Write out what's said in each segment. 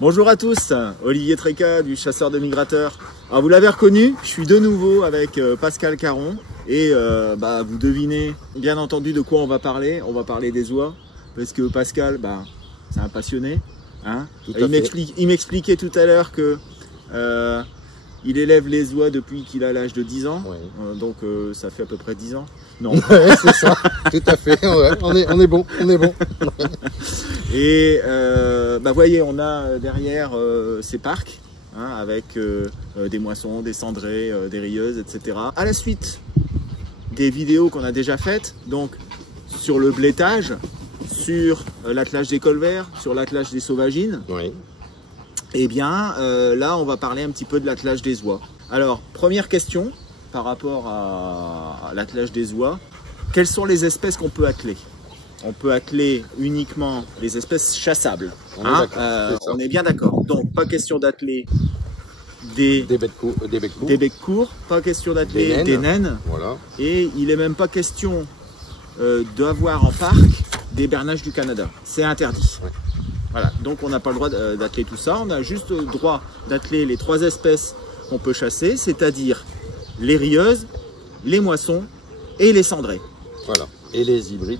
Bonjour à tous, Olivier Tréca du Chasseur de Migrateurs. Alors vous l'avez reconnu, je suis de nouveau avec Pascal Caron et vous devinez bien entendu de quoi on va parler. On va parler des oies parce que Pascal, c'est un passionné. Hein, il m'expliquait tout à l'heure que il élève les oies depuis qu'il a l'âge de 10 ans, oui. Donc ça fait à peu près 10 ans. Non, ouais, c'est ça, tout à fait, ouais, on est bon, on est bon. Et voyez, on a derrière ces parcs, hein, avec des moissons, des cendrées, des rieuses, etc. À la suite des vidéos qu'on a déjà faites, donc sur le blétage, sur l'attelage des colverts, sur l'attelage des sauvagines, oui. Et bien là on va parler un petit peu de l'attelage des oies. Alors première question par rapport à l'attelage des oies, quelles sont les espèces qu'on peut atteler? On peut atteler uniquement les espèces chassables. On est bien d'accord. Donc pas question d'atteler des becs courts, pas question d'atteler des naines. Voilà. Et il n'est même pas question d'avoir en parc des bernaches du Canada. C'est interdit. Ouais. Voilà, donc on n'a pas le droit d'atteler tout ça, on a juste le droit d'atteler les 3 espèces qu'on peut chasser, c'est-à-dire les rieuses, les moissons et les cendrées. Voilà, et les hybrides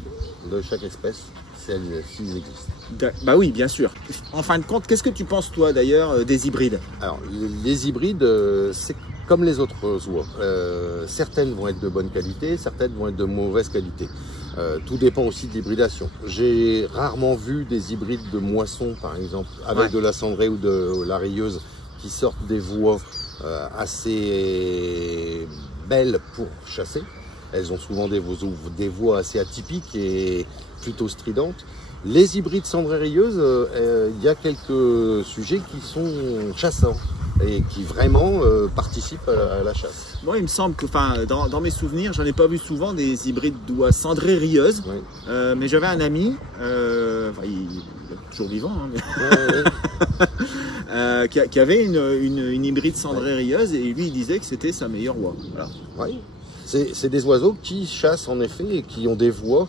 de chaque espèce, s'ils existent. Bah oui, bien sûr. En fin de compte, qu'est-ce que tu penses toi d'ailleurs des hybrides? Alors, les hybrides, c'est comme les autres oies. Certaines vont être de bonne qualité, certaines vont être de mauvaise qualité. Tout dépend aussi de l'hybridation. J'ai rarement vu des hybrides de moisson, par exemple, avec de la cendrée ou de la rieuse, qui sortent des voies assez belles pour chasser. Elles ont souvent des voies assez atypiques et plutôt stridentes. Les hybrides cendrées-rieuses, il y a quelques sujets qui sont chassants et qui vraiment participent à la chasse. Moi, il me semble que, dans mes souvenirs, j'en ai pas vu souvent des hybrides d'oies cendrées-rieuses, oui. Mais j'avais un ami, il est toujours vivant, hein, mais qui avait une hybride cendrée-rieuse et lui, il disait que c'était sa meilleure oie. Voilà. Oui. C'est des oiseaux qui chassent en effet et qui ont des voies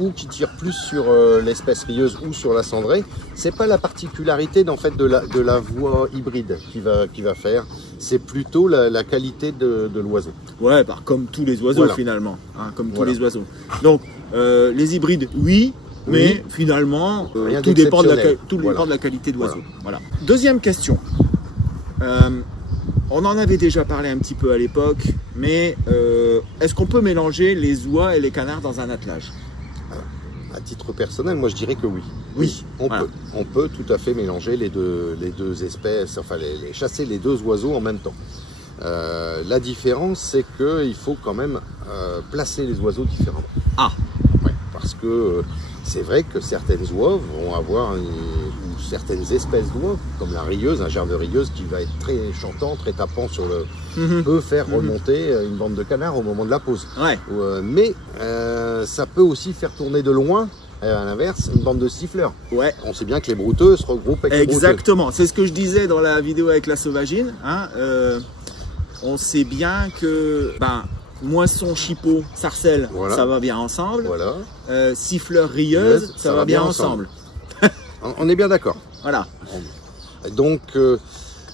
ou qui tirent plus sur l'espèce rieuse ou sur la cendrée. C'est pas la particularité en fait de la voie hybride qui va faire, c'est plutôt la qualité de l'oiseau. Ouais, comme tous les oiseaux voilà. Finalement, hein, comme tous les oiseaux. Donc les hybrides, oui, mais finalement tout dépend de la qualité de l'oiseau. Voilà. Deuxième question. On en avait déjà parlé un petit peu à l'époque, mais est-ce qu'on peut mélanger les oies et les canards dans un attelage? À titre personnel, moi je dirais que oui. Oui, on peut tout à fait mélanger les deux espèces, enfin chasser les deux oiseaux en même temps. La différence, c'est qu'il faut quand même placer les oiseaux différemment. Ah, ouais, parce que c'est vrai que certaines oies vont avoir ou certaines espèces d'oies, comme la rieuse, un germe de rieuse qui va être très chantant, très tapant sur le... peut faire remonter une bande de canards au moment de la pose. Ouais. Mais ça peut aussi faire tourner de loin, à l'inverse, une bande de siffleurs. Ouais. On sait bien que les brouteux se regroupent avec les brouteux. Exactement, c'est ce que je disais dans la vidéo avec la sauvagine. Hein. On sait bien que... moisson, chipot, sarcelle, voilà. Ça va bien ensemble. Voilà. Siffleur, rieuse, ça va bien ensemble. On est bien d'accord. Voilà. Donc,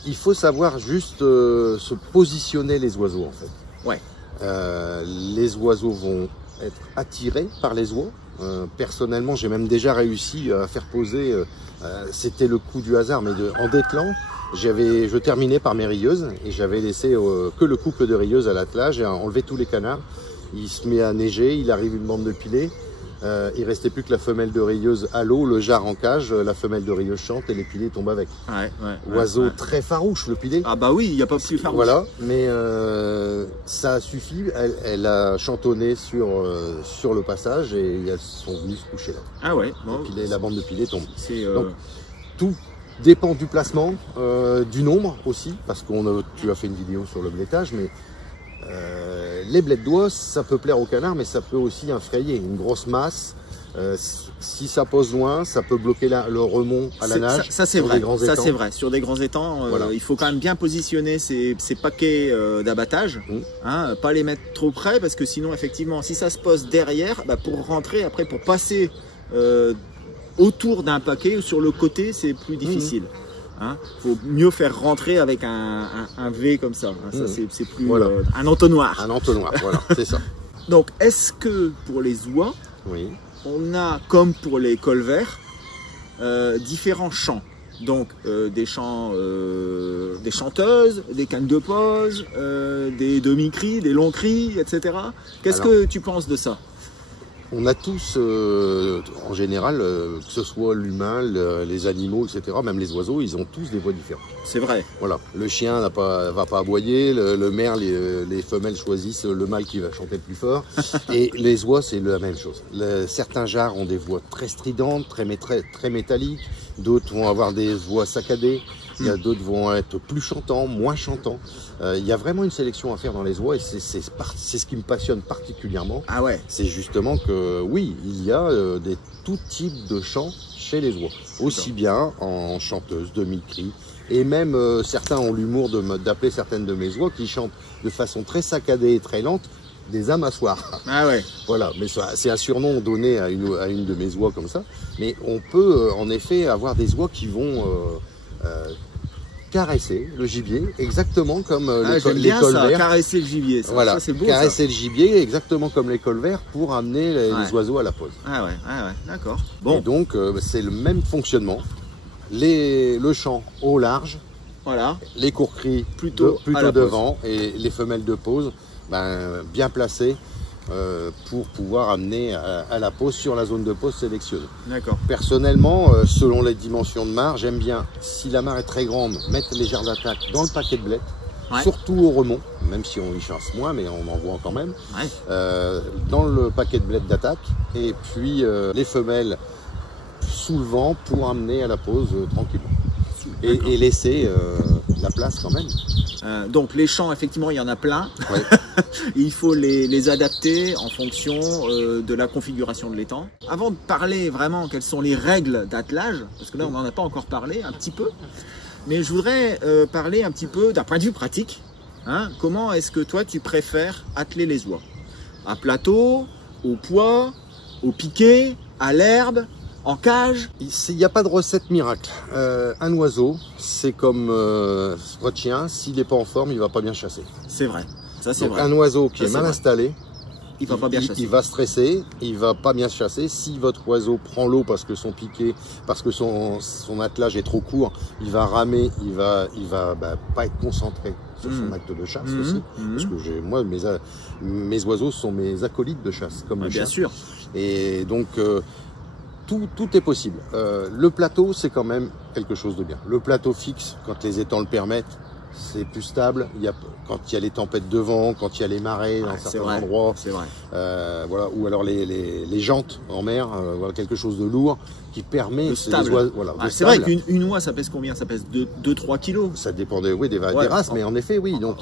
il faut savoir juste se positionner les oiseaux, en fait. Ouais. Les oiseaux vont être attirés par les oies. Personnellement, j'ai même déjà réussi à faire poser, c'était le coup du hasard, mais en dételant, je terminais par mes rieuses et j'avais laissé que le couple de rieuses à l'attelage et enlevé tous les canards. Il se met à neiger, il arrive une bande de pilets. Il restait plus que la femelle de rieuse à l'eau, le jar en cage, la femelle de rieuse chante et les pilets tombent avec. Oiseau très farouche, le pilet. Ah bah oui, il n'y a pas plus farouche. Voilà, mais ça suffit, elle a chantonné sur le passage et elles sont venues se coucher là. Ah ouais. Bon, la bande de pilets tombe. Donc tout dépend du placement, du nombre aussi, parce que tu as fait une vidéo sur le blétage, mais les blés d'oie, ça peut plaire au canard, mais ça peut aussi infrayer une grosse masse. Si ça pose loin, ça peut bloquer le remont à la nage. Ça c'est vrai. Ça c'est vrai. Sur des grands étangs, voilà. Il faut quand même bien positionner ces paquets d'abattage, hein, pas les mettre trop près, parce que sinon effectivement, si ça se pose derrière, pour rentrer après, pour passer autour d'un paquet ou sur le côté, c'est plus difficile. Hein. Faut mieux faire rentrer avec un V comme ça. Hein. Ça c'est plus voilà. Un entonnoir. Un entonnoir, voilà, c'est ça. Donc, est-ce que pour les oies, Oui. on a, comme pour les colverts, différents chants? Donc, des chants, des chanteuses, des cannes de pause, des demi-cris, des longs cris, etc. Qu'est-ce que tu penses de ça? On a tous, en général, que ce soit l'humain, les animaux, etc., même les oiseaux, ils ont tous des voix différentes. C'est vrai. Voilà, le chien va pas aboyer, le merle, les femelles choisissent le mâle qui va chanter le plus fort, et les oies, c'est la même chose. Certains jarres ont des voix très stridentes, très métalliques, d'autres vont avoir des voix saccadées, d'autres vont être plus chantants, moins chantants. Il y a vraiment une sélection à faire dans les oies, et c'est ce qui me passionne particulièrement. Ah ouais. C'est justement que, oui, il y a tout type de chants chez les oies, aussi bien en chanteuse, demi-cri, et même certains ont l'humour d'appeler certaines de mes oies qui chantent de façon très saccadée et très lente des amassoirs. Ah ouais. Voilà, mais c'est un surnom donné à une de mes oies comme ça, mais on peut en effet avoir des oies qui vont caresser le gibier, exactement comme les colverts. Caresser le gibier, ça, voilà, ça c'est beau. Caresser le gibier, exactement comme les colverts, pour amener les oiseaux à la pause. Ah ouais, d'accord. Bon. Et donc, c'est le même fonctionnement. Le chant au large, voilà. Les courts-cris plutôt devant, et les femelles de pause bien placées pour pouvoir amener à la pause sur la zone de pause sélectionnée. D'accord. Personnellement, selon les dimensions de mare, j'aime bien, si la mare est très grande, mettre les jarres d'attaque dans le paquet de blettes, surtout au remont, même si on y chasse moins, mais on en voit quand même, dans le paquet de blettes d'attaque, et puis les femelles sous le vent pour amener à la pause tranquillement. Et laisser la place quand même. Donc les champs, effectivement, il y en a plein. Ouais. Il faut les adapter en fonction de la configuration de l'étang. Avant de parler vraiment quelles sont les règles d'attelage, parce que là on n'en a pas encore parlé un petit peu, mais je voudrais parler un petit peu d'un point de vue pratique. Hein, comment est-ce que toi tu préfères atteler les oies? À plateau, au poids, au piquet, à l'herbe, en cage? Il n'y a pas de recette miracle. Un oiseau, c'est comme votre chien, s'il n'est pas en forme, il ne va pas bien chasser. C'est vrai, ça c'est vrai. Un oiseau qui est mal installé, il va pas bien chasser. Il va stresser, il va pas bien chasser. Si votre oiseau prend l'eau parce que son piquet, parce que son attelage est trop court, il va ramer, il va pas être concentré sur son acte de chasse aussi. Parce que moi, mes oiseaux sont mes acolytes de chasse, comme le chien. Bien sûr. Et donc tout est possible. Le plateau, c'est quand même quelque chose de bien. Le plateau fixe, quand les étangs le permettent, c'est plus stable. Quand il y a les tempêtes de vent, quand il y a les marées dans certains endroits, voilà, ou alors les jantes en mer, voilà, quelque chose de lourd qui permet stable. Voilà, c'est vrai qu'une oie, ça pèse combien? Ça pèse 2-3 kilos. Ça dépend des races, mais en effet, oui. Donc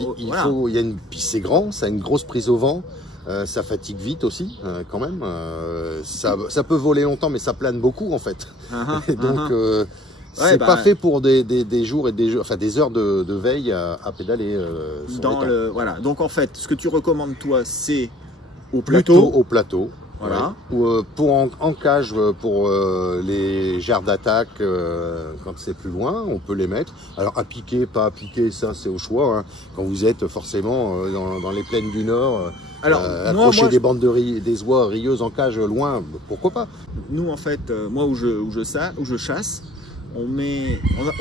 c'est grand, ça a une grosse prise au vent. Ça fatigue vite aussi, quand même. Ça peut voler longtemps, mais ça plane beaucoup en fait. Et donc, c'est pas fait pour des jours et des jours, enfin des heures de veille à pédaler. Voilà. Donc en fait, ce que tu recommandes toi, c'est au plateau. Au plateau. Voilà. Ou pour en cage, pour les jarres d'attaque, quand c'est plus loin, on peut les mettre. Alors à piquer, pas à piquer, ça c'est au choix. Hein. Quand vous êtes forcément dans les plaines du Nord, accrocher des bandes des oies rieuses en cage loin, pourquoi pas? Nous en fait, moi où je chasse, on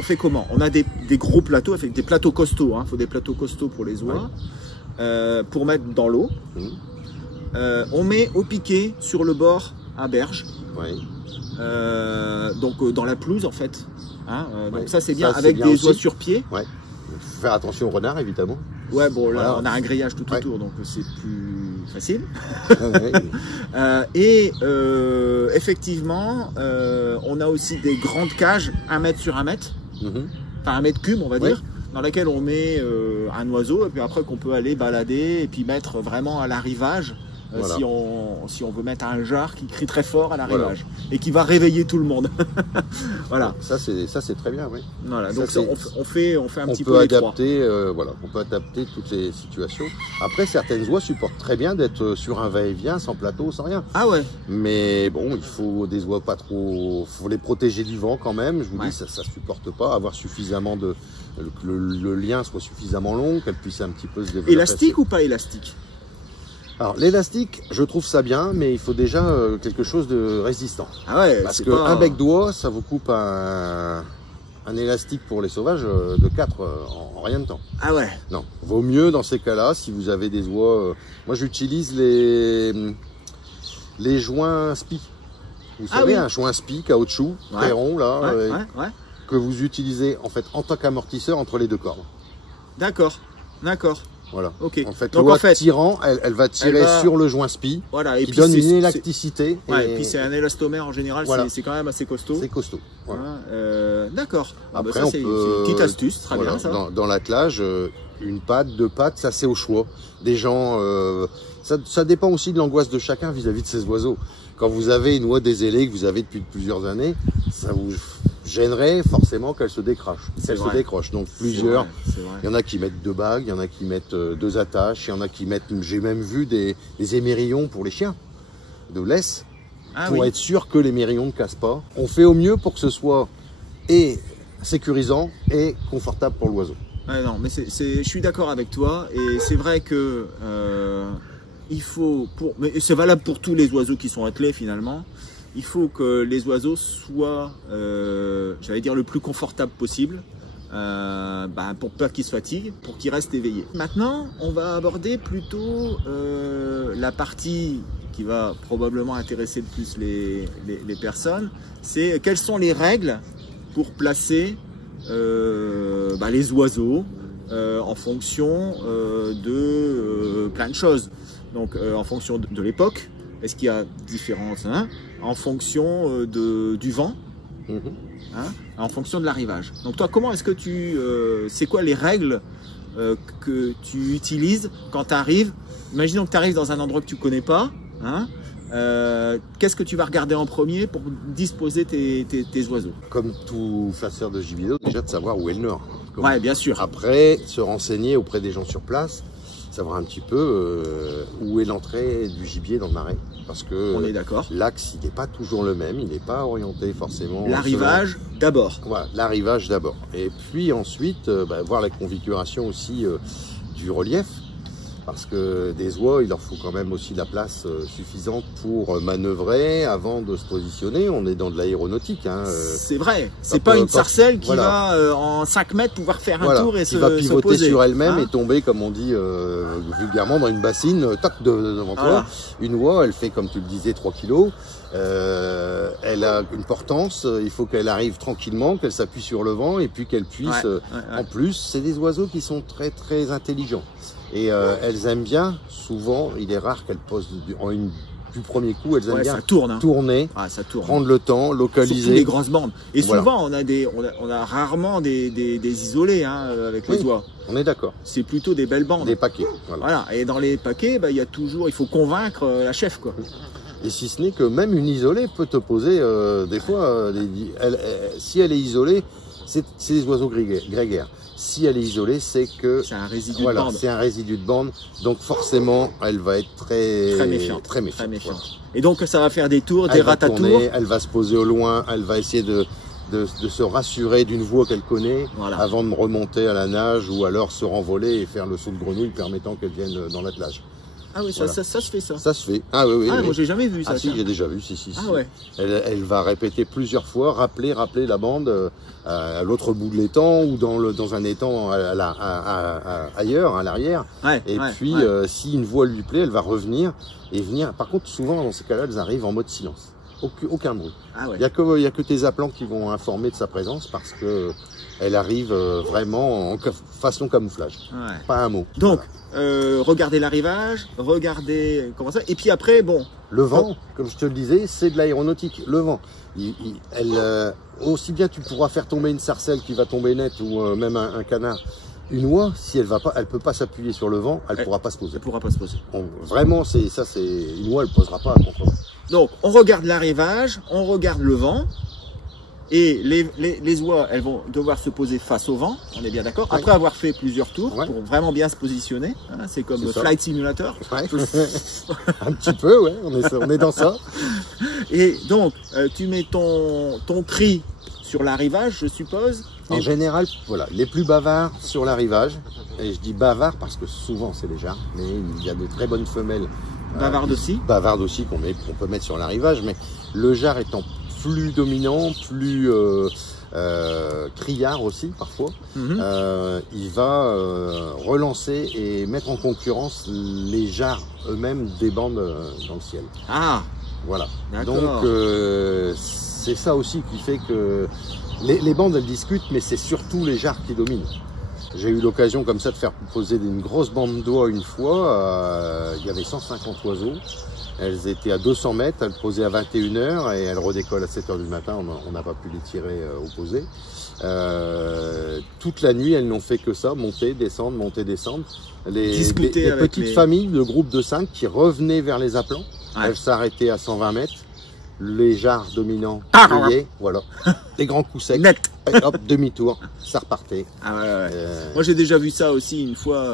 fait comment? On a des gros plateaux, avec des plateaux costauds. Il faut des plateaux costauds pour les oies, pour mettre dans l'eau. On met au piquet sur le bord à berge, donc dans la pelouse en fait. Donc ça c'est bien, avec des oies sur pied. Faut faire attention au renard évidemment. Ouais, bon là on a un grillage tout autour, donc c'est plus facile. Et effectivement, on a aussi des grandes cages 1 mètre sur 1 mètre, enfin 1 mètre cube on va dire, dans laquelle on met un oiseau et puis après qu'on peut aller balader et puis mettre vraiment à l'arrivage. Voilà. si on veut mettre un jar qui crie très fort à l'arrivage et qui va réveiller tout le monde. Voilà. Ça c'est très bien, oui. Voilà, Ça, donc on fait un petit peu les trois. Voilà, on peut adapter toutes les situations. Après, certaines oies supportent très bien d'être sur un va-et-vient, sans plateau, sans rien. Ah ouais. Mais bon, il faut des oies pas trop... faut les protéger du vent quand même. Je vous dis, ça supporte pas. Avoir suffisamment de... que le lien soit suffisamment long, qu'elle puisse un petit peu se développer. Élastique ou pas élastique? Alors l'élastique, je trouve ça bien, mais il faut déjà quelque chose de résistant. Ah ouais, parce qu'un bec d'oie, ça vous coupe un élastique pour les sauvages de 4 en rien de temps. Ah ouais. Non, vaut mieux dans ces cas-là, si vous avez des oies... moi j'utilise les joints spi. Vous savez, un joint spi, caoutchouc, très rond là, que vous utilisez en fait en tant qu'amortisseur entre les deux cordes. D'accord, d'accord. Voilà. Ok. En fait, l'oie tirant, elle va tirer sur le joint spi, voilà, et qui puis donne une élasticité. Ouais, et puis c'est un élastomère en général, c'est quand même assez costaud. C'est costaud. Voilà. D'accord. Après, c'est une petite astuce, très bien ça. Dans l'attelage, une patte, 2 pattes, ça c'est au choix. Des gens, ça dépend aussi de l'angoisse de chacun vis-à-vis de ces oiseaux. Quand vous avez une oie dézélée que vous avez depuis plusieurs années, ça vous gênerait forcément qu'elle se décroche. Se décroche. Donc plusieurs, il y en a qui mettent 2 bagues, il y en a qui mettent 2 attaches, il y en a qui mettent, j'ai même vu des émerillons pour les chiens, de laisse, pour être sûr que les émerillons ne cassent pas. On fait au mieux pour que ce soit et sécurisant et confortable pour l'oiseau. Ouais, non, mais je suis d'accord avec toi, et c'est vrai que il faut, mais c'est valable pour tous les oiseaux qui sont attelés finalement, il faut que les oiseaux soient, j'allais dire, le plus confortable possible, pour pas qu'ils se fatiguent, pour qu'ils restent éveillés. Maintenant, on va aborder plutôt la partie qui va probablement intéresser le plus les personnes, c'est quelles sont les règles pour placer les oiseaux en fonction de plein de choses. Donc en fonction de l'époque, est-ce qu'il y a différence, en fonction du vent, en fonction de l'arrivage. Donc toi, comment est-ce que c'est quoi les règles que tu utilises quand tu arrives? Imaginons que tu arrives dans un endroit que tu connais pas, qu'est-ce que tu vas regarder en premier pour disposer tes oiseaux? Comme tout chasseur de gibier, déjà de savoir où est le nord. Ouais, bien sûr. Après, se renseigner auprès des gens sur place, savoir un petit peu où est l'entrée du gibier dans le marais. Parce que on est d'accord. L'axe, il n'est pas toujours le même, il n'est pas orienté forcément. L'arrivage d'abord. Voilà, l'arrivage d'abord. Et puis ensuite, voir la configuration aussi du relief. Parce que des oies, il leur faut quand même aussi la place suffisante pour manœuvrer avant de se positionner. On est dans de l'aéronautique. C'est vrai. C'est pas une sarcelle qui va en 5 mètres pouvoir faire un tour et se poser. Qui va pivoter sur elle-même et tomber, comme on dit vulgairement, dans une bassine, devant toi. Une oie, elle fait, comme tu le disais, 3 kilos. Elle a une portance, il faut qu'elle arrive tranquillement, qu'elle s'appuie sur le vent et puis qu'elle puisse... En plus, c'est des oiseaux qui sont très très intelligents. Et elles aiment bien, souvent, il est rare qu'elles posent du premier coup, elles aiment bien tourner, prendre le temps, localiser. Surtout les grosses bandes. Et souvent, on a rarement des isolés avec les oies. On est d'accord. C'est plutôt des belles bandes. Des paquets. Voilà. Et dans les paquets, il faut convaincre la chef, quoi. Et si ce n'est que même une isolée peut te poser, des fois, si elle est isolée, c'est des oiseaux grégaires. Si elle est isolée, c'est que c'est un résidu de bande. C'est un résidu de bande, donc forcément, elle va être très méfiante. Voilà. Et donc, ça va faire des tours, des ratatours. Elle va se poser au loin, elle va essayer de se rassurer d'une voie qu'elle connaît avant de remonter à la nage ou alors se renvoler et faire le saut de grenouille permettant qu'elle vienne dans l'attelage. Ah oui, ça se fait ça. Ça se fait. Ah oui. Moi j'ai jamais vu ça. Ah si, j'ai déjà vu, si. Ah ouais. Elle va répéter plusieurs fois, rappeler la bande à l'autre bout de l'étang ou dans un étang ailleurs, à l'arrière. Puis si une voie lui plaît, elle va revenir et venir. Par contre, souvent dans ces cas-là, elles arrivent en mode silence. Aucun bruit. Il n'y a que tes appelants qui vont informer de sa présence parce que elle arrive vraiment en façon camouflage. Pas un mot. Donc, regardez l'arrivage, regardez comment ça. Et puis après, le vent, comme je te le disais, c'est de l'aéronautique. Le vent, aussi bien tu pourras faire tomber une sarcelle qui va tomber net ou même un canard Une oie, si elle peut pas s'appuyer sur le vent, elle pourra pas se poser. Elle pourra pas se poser. Vraiment, c'est une oie, elle posera pas à contre-vent. Donc, on regarde l'arrivage, on regarde le vent, et les oies, elles vont devoir se poser face au vent, on est bien d'accord, après avoir fait plusieurs tours, pour vraiment bien se positionner. Hein, c'est comme le Flight Simulator. Ouais. Un petit peu, ouais, on est dans ça. Et donc, tu mets ton cri sur l'arrivage, je suppose. En général, voilà, les plus bavards sur l'arrivage, et je dis bavards parce que souvent c'est les jarres, mais il y a de très bonnes femelles. Bavardes aussi. Bavardes aussi qu'on peut mettre sur l'arrivage, mais le jarre étant plus dominant, plus criard aussi parfois, il va relancer et mettre en concurrence les jarres eux-mêmes des bandes dans le ciel. Ah, voilà. Donc c'est ça aussi qui fait que les bandes elles discutent, mais c'est surtout les jarres qui dominent. J'ai eu l'occasion comme ça de faire poser une grosse bande d'oies une fois, il y avait 150 oiseaux. Elles étaient à 200 mètres, elles posaient à 21 h et elles redécollent à 7 h du matin, on n'a pas pu les tirer au posé. Toute la nuit, elles n'ont fait que ça, monter, descendre, monter, descendre. Les petites familles, le groupe de 5 qui revenaient vers les appelants, elles s'arrêtaient à 120 mètres. Les jarres dominants criaient, voilà, des grands coups secs, et hop, demi-tour, ça repartait. Ah ouais. Moi j'ai déjà vu ça aussi une fois,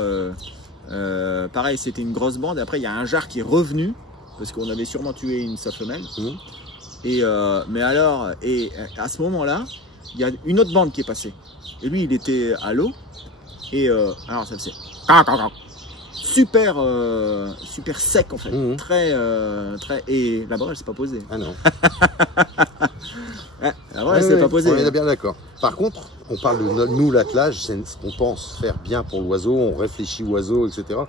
pareil c'était une grosse bande, après il y a un jarre qui est revenu, parce qu'on avait sûrement tué une sa femelle. Mais alors, à ce moment-là, il y a une autre bande qui est passée. Et lui, il était à l'eau. Et alors, ça faisait super, super sec en fait. Très. Et là-bas, elle s'est pas posée. Ah non. Là-bas, elle s'est pas posée. On est bien d'accord. Par contre, on parle de nous, l'attelage, c'est ce qu'on pense faire bien pour l'oiseau. On réfléchit oiseau, etc.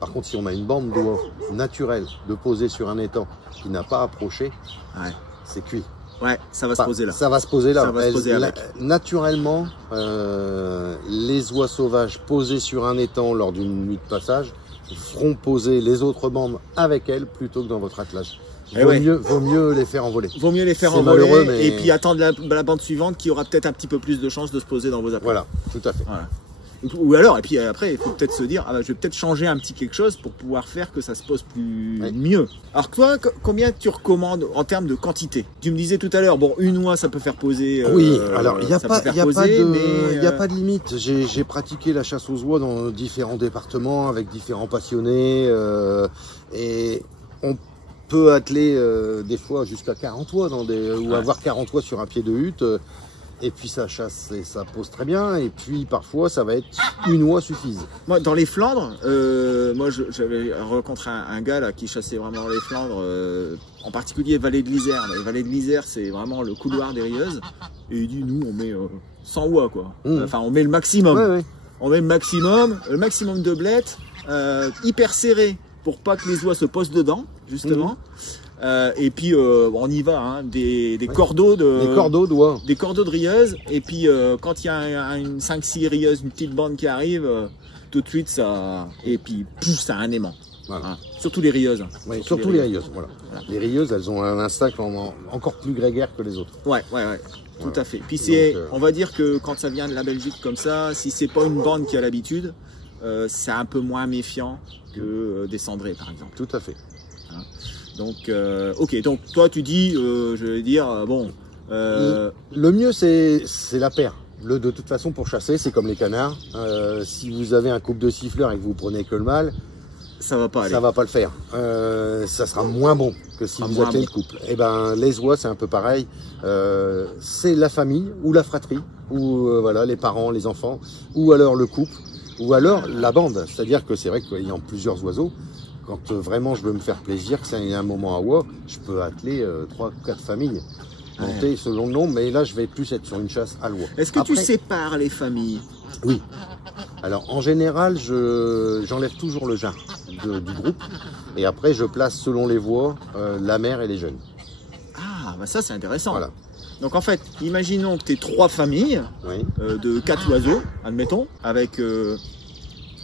Par contre, si on a une bande d'oies naturelle de poser sur un étang qui n'a pas approché, c'est cuit. Ouais, ça va se poser là. Ça va se poser là. Ça va se poser avec. Naturellement, les oies sauvages posées sur un étang lors d'une nuit de passage feront poser les autres bandes avec elles plutôt que dans votre attelage. Vaut mieux les faire envoler. Vaut mieux les faire envoler et puis attendre la bande suivante qui aura peut-être un petit peu plus de chances de se poser dans vos appels. Voilà, tout à fait. Voilà. Ou alors, et puis après, il faut peut-être se dire, je vais peut-être changer un petit quelque chose pour pouvoir faire que ça se pose mieux. Alors toi, combien tu recommandes en termes de quantité? Tu me disais tout à l'heure, bon, une oie, ça peut faire poser. Oui, alors il n'y a pas de limite. J'ai pratiqué la chasse aux oies dans différents départements avec différents passionnés et on peut atteler des fois jusqu'à 40 oies ou avoir 40 oies sur un pied de hutte. Et puis ça chasse et ça pose très bien. Et puis parfois ça va être une oie suffise. Moi dans les Flandres, j'avais rencontré un gars là qui chassait vraiment les Flandres, en particulier Vallée de l'Isère. Les Vallées de l'Isère c'est vraiment le couloir des rieuses. Et il dit nous on met 100 oies quoi. Enfin on met le maximum. On met le maximum de blettes, hyper serré pour pas que les oies se posent dedans justement. Et puis on y va, hein, des cordeaux d'oies. Des cordeaux de rieuses. Et puis quand il y a une 5-6 rieuses, une petite bande qui arrive, tout de suite ça. Et puis pouf, ça a un aimant. Voilà. Hein. Surtout les rieuses. Oui, surtout les rieuses. Voilà. Les rieuses, elles ont un instinct encore plus grégaire que les autres. Ouais. Tout à fait. Puis on va dire que quand ça vient de la Belgique comme ça, si c'est pas une bande qui a l'habitude, c'est un peu moins méfiant que des cendrés par exemple. Tout à fait. Hein. Donc, ok, donc toi tu dis, je vais dire, bon... Le mieux c'est la paire. De toute façon pour chasser c'est comme les canards. Si vous avez un couple de siffleurs et que vous prenez que le mâle, ça va pas aller. Ça va pas le faire. Ça sera moins bon que si vous attelez le couple. Et ben les oies c'est un peu pareil. C'est la famille ou la fratrie, ou voilà les parents, les enfants, ou alors le couple, ou alors la bande. C'est-à-dire que c'est vrai qu'ayant plusieurs oiseaux, quand vraiment je veux me faire plaisir, que c'est un moment à oie, je peux atteler 3 ou 4 familles, monter selon le nombre, mais là je vais plus être sur une chasse à l'oie. Est-ce que tu sépares les familles? Oui. Alors en général, j'enlève toujours le jarre du groupe, et après je place selon les voies la mère et les jeunes. Ah, bah ça c'est intéressant. Voilà. Donc en fait, imaginons que tu aies 3 familles de 4 oiseaux, admettons, avec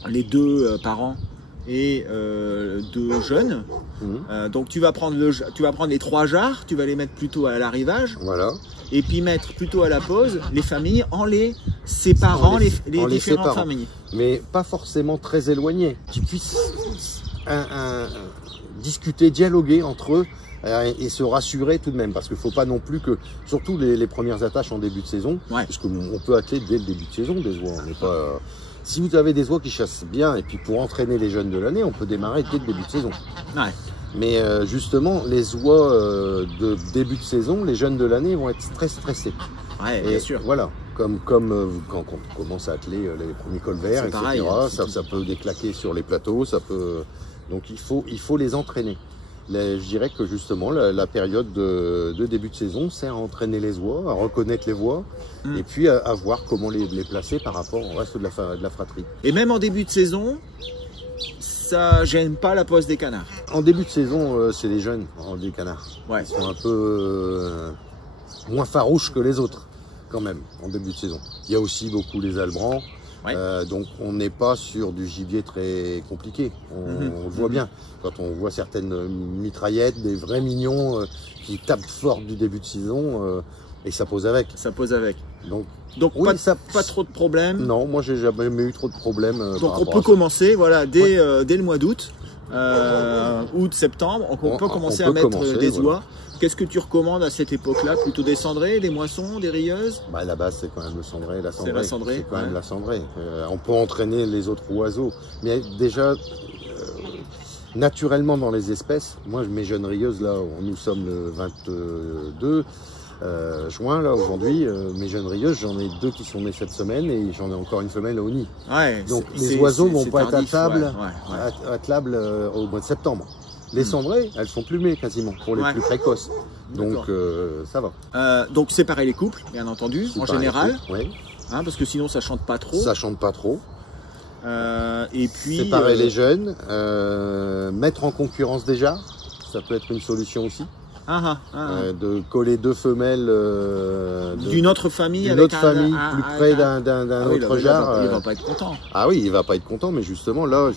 les 2 parents et de jeunes. Donc tu vas prendre les 3 jarres, tu vas les mettre plutôt à l'arrivage. Voilà. Et puis mettre plutôt à la pause les familles en les séparant, les différentes familles. Mais pas forcément très éloignées, qui puissent discuter, dialoguer entre eux et se rassurer tout de même. Parce qu'il ne faut pas non plus que, surtout les premières attaches en début de saison, parce qu'on peut atteler dès le début de saison des oies. On n'est pas, si vous avez des oies qui chassent bien, et puis pour entraîner les jeunes de l'année, on peut démarrer dès le début de saison. Ouais. Mais justement, les oies de début de saison, les jeunes de l'année vont être très stressés. Ouais, bien sûr. Voilà, comme quand on commence à atteler les premiers colverts, etc. Pareil, ça peut déclaquer sur les plateaux, ça peut. Donc il faut les entraîner. Je dirais que justement, la période de début de saison sert à entraîner les oies, à reconnaître les voies, et puis à voir comment les placer par rapport au reste de la fratrie. Et même en début de saison, ça gêne pas la pose des canards? En début de saison, c'est les jeunes des canards. Ouais. Ils sont un peu moins farouches que les autres, quand même, en début de saison. Il y a aussi beaucoup les albrans. Ouais. Donc on n'est pas sur du gibier très compliqué, on le voit bien. Quand on voit certaines mitraillettes, des vrais mignons qui tapent fort du début de saison, et ça pose avec. Ça pose avec. Donc oui, pas trop de problèmes. Non, moi j'ai jamais eu trop de problèmes. Donc on peut commencer, voilà, dès le mois d'août, août, septembre, on peut commencer à mettre des oies. Qu'est-ce que tu recommandes à cette époque-là? Plutôt des cendrées, des moissons, des rieuses? Bah, la base, c'est quand même le cendré, la cendrée. C'est la cendrée. C'est quand même la cendrée. On peut entraîner les autres oiseaux. Mais déjà, naturellement dans les espèces, moi, mes jeunes rieuses, là, nous sommes le 22 juin, là, aujourd'hui, mes jeunes rieuses, j'en ai 2 qui sont nées cette semaine et j'en ai encore une femelle au nid. Ouais, donc les oiseaux vont pas être attables au mois de septembre. Les cendrées, elles sont plumées quasiment, pour les plus précoces. Donc ça va. Donc séparer les couples, bien entendu, en général. Oui. Hein, parce que sinon ça chante pas trop. Ça chante pas trop. Et puis séparer les jeunes, mettre en concurrence déjà, ça peut être une solution aussi. De coller 2 femelles d'une autre famille, plus près d'un autre jarre. Il va pas être content. Ah oui, il va pas être content, mais justement là,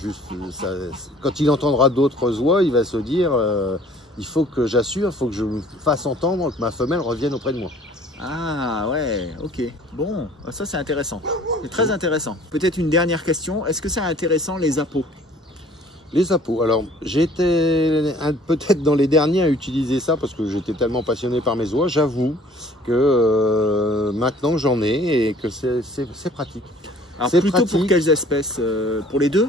quand il entendra d'autres oies, il va se dire il faut que j'assure, il faut que je me fasse entendre, que ma femelle revienne auprès de moi. Ah ouais, ok. Bon, ça c'est intéressant. C'est très intéressant. Peut-être une dernière question. Est-ce que c'est intéressant les appos? Les appos. Alors, j'étais peut-être dans les derniers à utiliser ça parce que j'étais tellement passionné par mes oies. J'avoue que maintenant j'en ai et que c'est pratique. Alors, plutôt pratique. Pour quelles espèces? Pour les deux?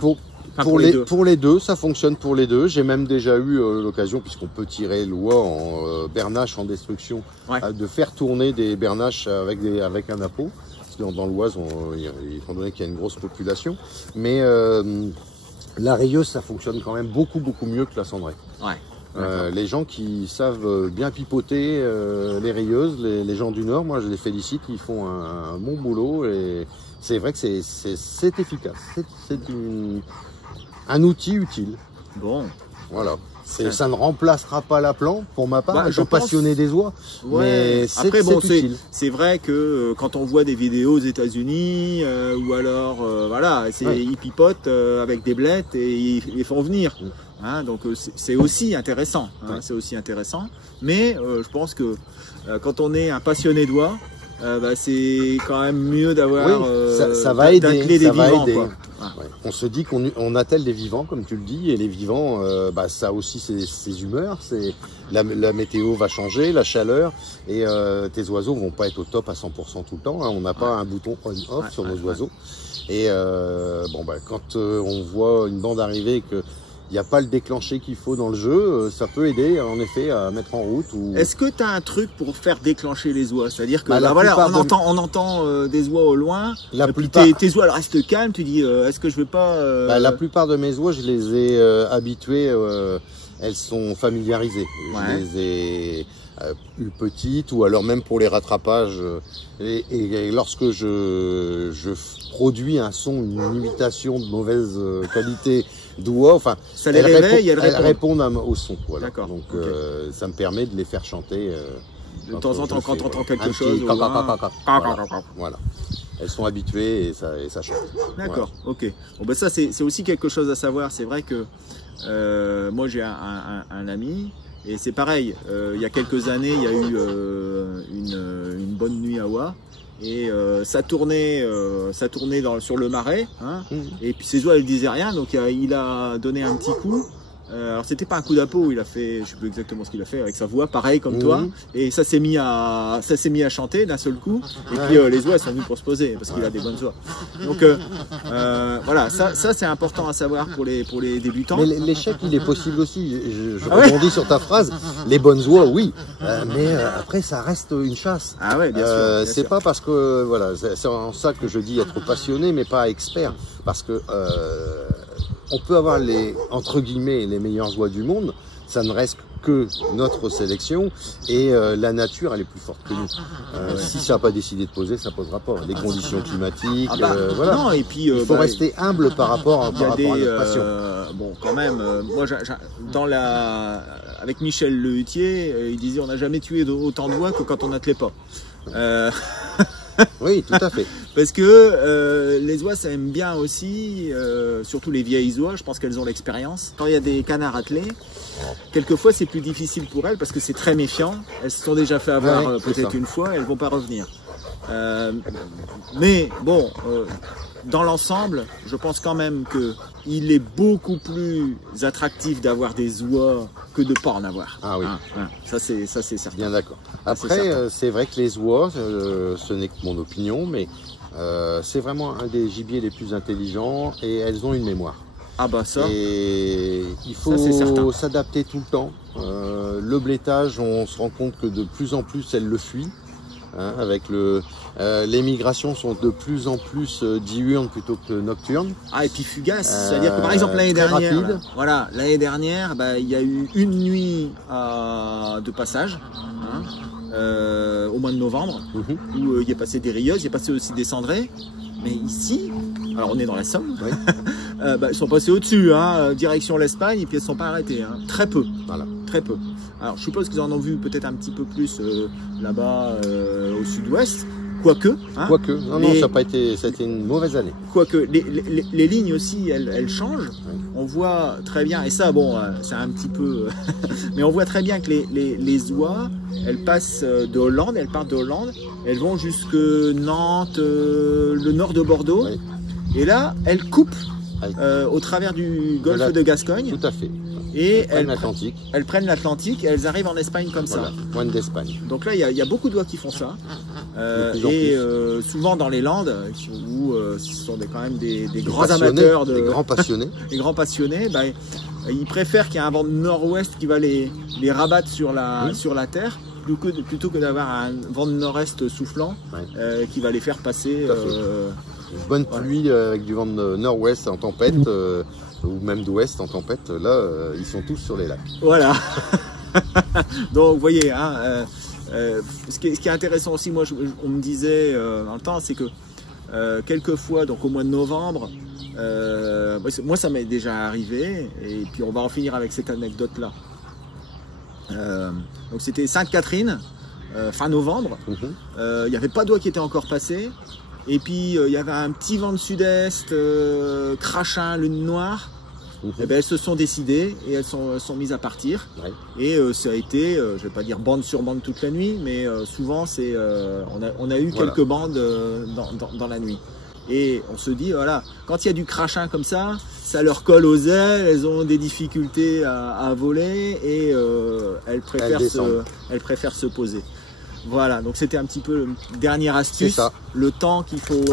Pour les deux, ça fonctionne pour les deux. J'ai même déjà eu l'occasion, puisqu'on peut tirer l'oie en bernache en destruction, de faire tourner des bernaches avec un appôt. Parce que dans l'Oise, étant donné qu'il y a une grosse population. Mais la rayeuse, ça fonctionne quand même beaucoup mieux que la cendrée. Ouais. Les gens qui savent bien pipoter les rayeuses, les gens du Nord, moi je les félicite, ils font un bon boulot et c'est vrai que c'est efficace. C'est un outil utile. Bon. Voilà. Ça ne remplacera pas la plante pour ma part, je suis passionné des oies, mais c'est utile. C'est vrai que quand on voit des vidéos aux États-Unis ou alors voilà, ils pipotent avec des blettes et ils les font venir. Hein, donc c'est aussi intéressant. Hein, c'est aussi intéressant. Mais je pense que quand on est un passionné d'oies, c'est quand même mieux d'avoir ça va aider, des vivants. Quoi. Ouais. On se dit qu'on attelle des vivants, comme tu le dis, et les vivants, ça a aussi ses humeurs. La météo va changer, la chaleur, et tes oiseaux vont pas être au top à 100% tout le temps. Hein. On n'a pas un bouton on-off sur nos oiseaux. Et quand on voit une bande arriver et que il n'y a pas le déclenché qu'il faut dans le jeu, ça peut aider en effet à mettre en route. Est-ce que tu as un truc pour faire déclencher les oies? C'est-à-dire que on entend des oies au loin, tes oies elles restent calmes, tu dis est-ce que je vais pas... La plupart de mes oies, je les ai habituées, elles sont familiarisées. Je les ai plus petites ou alors même pour les rattrapages. Et lorsque je produis un son, une imitation de mauvaise qualité d'oie, enfin, ça les réveille, elles répondent au son. Voilà. Donc ça me permet de les faire chanter. De temps en temps quand on entend quelque chose. Voilà. elles sont habituées et ça chante. D'accord, ok. Bon, ben ça, c'est aussi quelque chose à savoir. C'est vrai que moi, j'ai un ami, et c'est pareil. Il y a quelques années, il y a eu une bonne nuit à Oie. Et ça tournait sur le marais, hein, et puis ses oies elles disaient rien, donc il a donné un petit coup. Alors c'était pas un coup d'apeau, il a fait, je sais plus exactement ce qu'il a fait avec sa voix, pareil comme toi, et ça s'est mis à chanter d'un seul coup, et puis les oies elles sont venues pour se poser parce qu'il a des bonnes oies. Donc voilà, ça c'est important à savoir pour les débutants. Mais l'échec il est possible aussi. Je rebondis sur ta phrase. Les bonnes oies, oui, mais après ça reste une chasse. Ah ouais, bien sûr. C'est pas parce que voilà, c'est en ça que je dis être passionné, mais pas expert, parce que on peut avoir entre guillemets les meilleures oies du monde, ça ne reste que notre sélection, et la nature elle est plus forte que nous. Si ça n'a pas décidé de poser, ça posera pas. Les conditions climatiques, voilà. Non, et puis, il faut rester humble par rapport à notre passion. Bon, quand même, moi, avec Michel Le Hutier, il disait on n'a jamais tué autant de oies que quand on n'attelait pas. Oui, tout à fait. Parce que les oies, ça aime bien aussi, surtout les vieilles oies, je pense qu'elles ont l'expérience. Quand il y a des canards attelés, quelquefois c'est plus difficile pour elles parce que c'est très méfiant. Elles se sont déjà fait avoir peut-être une fois, elles ne vont pas revenir. Mais bon, dans l'ensemble, je pense quand même qu'il est beaucoup plus attractif d'avoir des oies que de ne pas en avoir. Ah oui. Ça c'est certain. Bien d'accord. Après, c'est vrai que les oies, ce n'est que mon opinion, mais c'est vraiment un des gibiers les plus intelligents et elles ont une mémoire. Ah bah ça. Et il faut s'adapter tout le temps. Le blétage, on se rend compte que de plus en plus elles le fuient. Hein, avec les migrations sont de plus en plus diurnes plutôt que nocturnes. Ah, et puis fugaces, c'est-à-dire que par exemple l'année dernière, voilà, l'année dernière, il y a eu une nuit de passage, hein, au mois de novembre, où il est passé des rieuses, il est passé aussi des cendrées, mais ici, alors on est dans la Somme, ils sont passés au-dessus, hein, direction l'Espagne, et puis elles ne sont pas arrêtées, hein, très peu, voilà, très peu. Alors je suppose qu'ils en ont vu peut-être un petit peu plus là-bas au sud-ouest, quoique. Hein, quoique, non, ça a été une mauvaise année. Quoique, les lignes aussi, elles changent. Oui. On voit très bien, et ça, bon, c'est un petit peu... mais on voit très bien que les oies, elles passent de Hollande, elles partent de Hollande, elles vont jusque Nantes, le nord de Bordeaux, et là, elles coupent au travers du golfe de Gascogne. Tout à fait. Et elles prennent l'Atlantique et elles arrivent en Espagne comme ça. Pointe d'Espagne. Donc là, il y a beaucoup d'oies qui font ça. Souvent dans les Landes, où ce sont quand même des grands amateurs, des grands passionnés. Les grands passionnés, ils préfèrent qu'il y ait un vent de nord-ouest qui va les rabattre sur la terre, plutôt que d'avoir un vent de nord-est soufflant qui va les faire passer. Une bonne pluie avec du vent de nord-ouest en tempête. Ou même d'ouest en tempête, là, ils sont tous sur les lacs. Voilà. Donc, vous voyez, hein, ce qui est intéressant aussi, moi, on me disait dans le temps, c'est que quelquefois, donc au mois de novembre, moi, ça m'est déjà arrivé, et puis on va en finir avec cette anecdote-là. Donc, c'était Sainte-Catherine, fin novembre. Il n'y avait pas d'oie qui était encore passée. Et puis il y avait un petit vent de sud-est, crachin, lune noire. Et elles se sont décidées et elles sont mises à partir. Et ça a été, je ne vais pas dire bande sur bande toute la nuit, mais souvent on a eu quelques bandes dans la nuit. Et on se dit, voilà, quand il y a du crachin comme ça leur colle aux ailes, elles ont des difficultés à voler et elles préfèrent se poser. Voilà, donc c'était un petit peu la dernière astuce, le temps qu'il faut,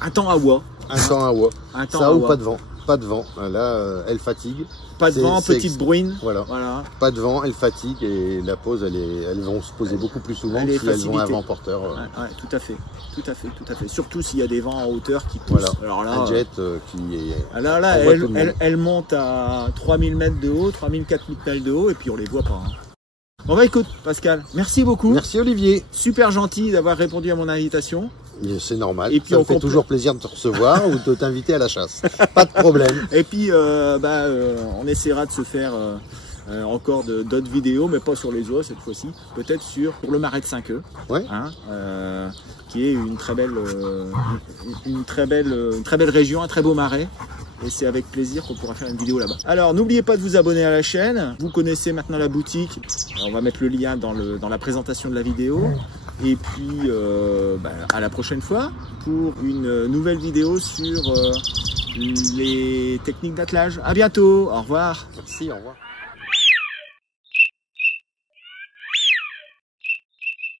un temps à Oie. Un temps à Oie. Ça ou pas de vent. Pas de vent, là elle fatigue. Pas de vent, petite bruine. Voilà. Pas de vent, elle fatigue et la pose, elles vont se poser beaucoup plus souvent si elles ont un vent porteur. Tout à fait. Surtout s'il y a des vents en hauteur qui poussent. Voilà. Alors là, un jet qui est... Là, elle monte à 3000 mètres de haut, 3000-4000 mètres de haut et puis on les voit pas. Hein. Bon écoute Pascal, merci beaucoup. Merci Olivier. Super gentil d'avoir répondu à mon invitation. C'est normal, et puis ça me fait toujours plaisir de te recevoir ou de t'inviter à la chasse. Pas de problème. Et puis on essaiera de se faire encore d'autres vidéos, mais pas sur les oies cette fois-ci. Peut-être pour le marais de Cinqueux, qui est une très belle région, un très beau marais. Et c'est avec plaisir qu'on pourra faire une vidéo là-bas. Alors n'oubliez pas de vous abonner à la chaîne. Vous connaissez maintenant la boutique. Alors, on va mettre le lien dans la présentation de la vidéo. Et puis à la prochaine fois pour une nouvelle vidéo sur les techniques d'attelage. À bientôt, au revoir. Merci, au revoir.